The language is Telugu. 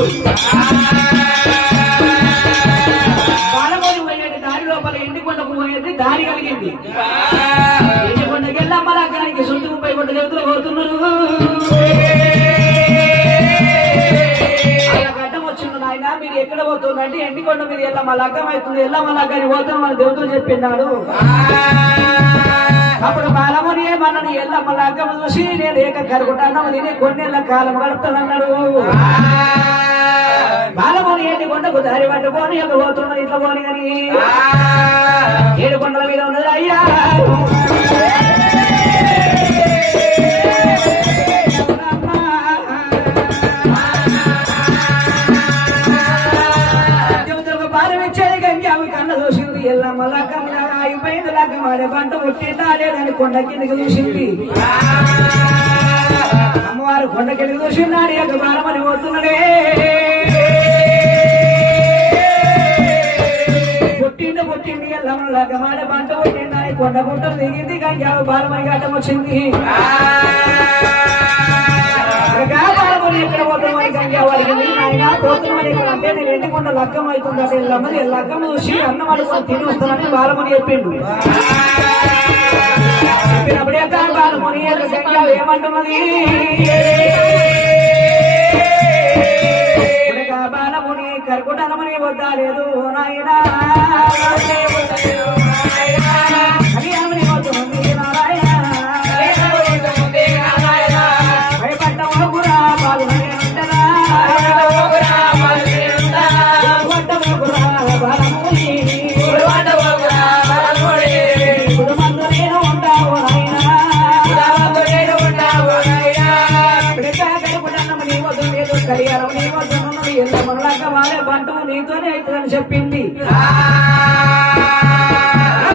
వచ్చిండు. బాలమోని పోయేది దారి లోపల ఎండికొండకు పోయేది దారి కలిగింది. ఎండికొండకి వెళ్ళమ్మ లగ్గానికి సొంత 30 కోట్ల దేవతలు పోతున్నారు. నాయన మీరు ఎక్కడ పోతుందంటే ఎండికొండ మీరు ఎల్లమ్మ లగ్గం అవుతుంది, ఎల్లమ్మ లగ్గానికి పోతాం మన దేవతలు చెప్పినాడు. అప్పుడు బాలముని ఏమన్నాడు, ఎల్లమ్మ లగ్గం చూసి నేను ఏక కరుగుంటాను నేనే కొన్నేళ్ల కాలం గడుపుతానన్నాడు. బాలముని ఎండికొండకు దారి పట్టుకొని ఎక్కడ పోతున్నాడు ఇట్లా పోని అని 7 కొండల మీద ఉన్నది అయ్యా. ఎల్లమ్మ లగ్గం అయిపోయింది, లగ్గం ఆడే పంట పుట్టిందా లేదని కొండ కిందకి చూసింది. అమ్మవారు కొండ కిందకి చూసినాడు, యొక్క బాలమని పోతున్నాడే. పుట్టింది ఎల్లమ్మ లగ్గం ఆడే పంట పుట్టిందా కొండ గుంటలు దిగింది. కానీ బాలమని గడ్డం వచ్చింది. బాలమని ఎక్కడ పోతున్నామని గంగా వాడికి నాయన పోతున్నామని ఇక్కడ అంటే నేను ఎండికొండ లగ్గం అవుతుందంటే ఎల్లమ్మని లగ్గం చూసి అన్నం అనుకుని తిని వస్తానని బాలమని చెప్పిండు. చెప్పినప్పుడే బాలమని గంగా ఏమంటున్నది, బాలముని కరుకుంటానమని వద్దా లేదు నాయన